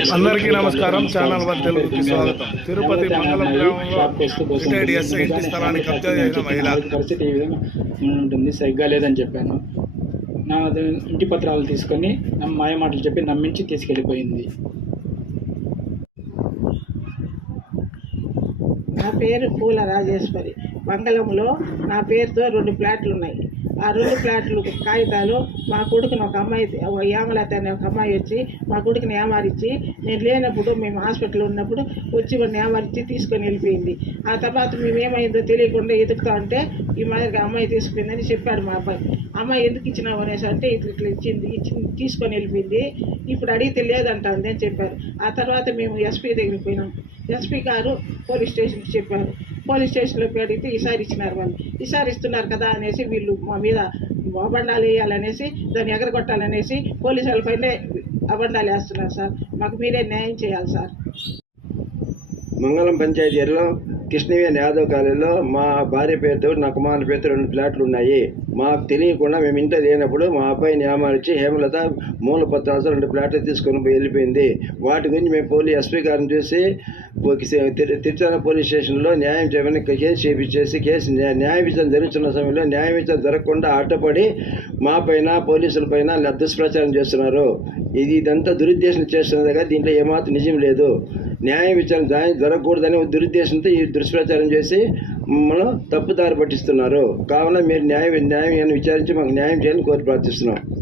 అందరికీ నమస్కారం. Channel one తెలుగుకి స్వాగతం. తిరుపతి మంగళం గ్రామంలో రిటైర్డ్ ఎస్ఐ ఇంటి స్థలాన్ని కబ్జా చేసిన మహిళ. పరిస్థితి ఈ విధంగా ఉంటుంది సరిగ్గా లేదని చెప్పాను. నా ఇంటి పత్రాలు తీసుకొని నా మాయ మాటలు చెప్పి నమ్మించి తీసుకెళ్ళిపోయింది. నా పేరు పూల రాజేశ్వరి. మంగళంలో నా పేరుతో రెండు ఫ్లాట్లు ఉన్నాయి. ఆ రెండు ప్లాట్లు కాగితాలు మా కొడుకుని ఒక అమ్మాయి యామలత అనే ఒక అమ్మాయి వచ్చి మా కొడుకుని ఏమారిచ్చి నేను లేనప్పుడు మేము హాస్పిటల్లో ఉన్నప్పుడు వచ్చి వాడిని ఏమారిచ్చి తీసుకొని వెళ్ళిపోయింది. ఆ తర్వాత మేము ఏమైందో తెలియకుండా ఎదుగుతా ఉంటే ఈ మాదిరిగా అమ్మాయి తీసుకుపోయిందని చెప్పాడు మా అబ్బాయి. అమ్మాయి ఎందుకు ఇచ్చినావు అనేసి అంటే ఇట్లా ఇట్లా ఇచ్చింది ఇచ్చి తీసుకొని వెళ్ళిపోయింది. ఇప్పుడు అడిగితే లేదంటుంది అని చెప్పారు. ఆ తర్వాత మేము ఎస్పీ దగ్గరికి పోయినాం. ఎస్పీ గారు పోలీస్ స్టేషన్కి చెప్పారు. పోలీస్ స్టేషన్లో అడిగితే ఈసారి ఇచ్చినారు వాళ్ళు. ఈసారి ఇస్తున్నారు కదా అనేసి వీళ్ళు మా మీద అబండాలు వేయాలనేసి దాన్ని ఎగరగొట్టాలనేసి పోలీసు వాళ్ళపైనే అబండాలు వేస్తున్నారు సార్. మాకు మీరే న్యాయం చేయాలి సార్. మంగళం పంచాయతీలో కృష్ణవేణి యాదవ్ కాలనీలో మా భార్య పేరుతో నా కుమారుని పేరుతో రెండు ఫ్లాట్లు ఉన్నాయి. మాకు తెలియకుండా మేము ఇంట్లో లేనప్పుడు మా అబ్బాయిని ఏమార్చి హేమలత మూల పత్రాలతో రెండు ఫ్లాట్లు తీసుకొని పోయి వెళ్ళిపోయింది. వాటి గురించి మేము పోలీస్ ఎస్పీ గారిని చూసి తిరుచాల పోలీస్ స్టేషన్లో న్యాయం చేయమని కేసు చేపించేసి కేసు న్యాయ విచారణ జరుగుతున్న సమయంలో న్యాయ విచారణ జరగకుండా అడ్డపడి మా పైన పోలీసుల పైన దుష్ప్రచారం చేస్తున్నారు. ఇది ఇదంతా దురుద్దేశం చేస్తున్నదిగా దీంట్లో ఏమాత్రం నిజం లేదు. న్యాయ విచారణ జా- జరగకూడదనే దురుద్దేశంతో ఈ దుష్ప్రచారం చేసి మమ్మల్ని తప్పుదారి పట్టిస్తున్నారు. కావున మీరు న్యాయ న్యాయం విచారించి మాకు న్యాయం చేయాలని కోరి ప్రార్థిస్తున్నాం.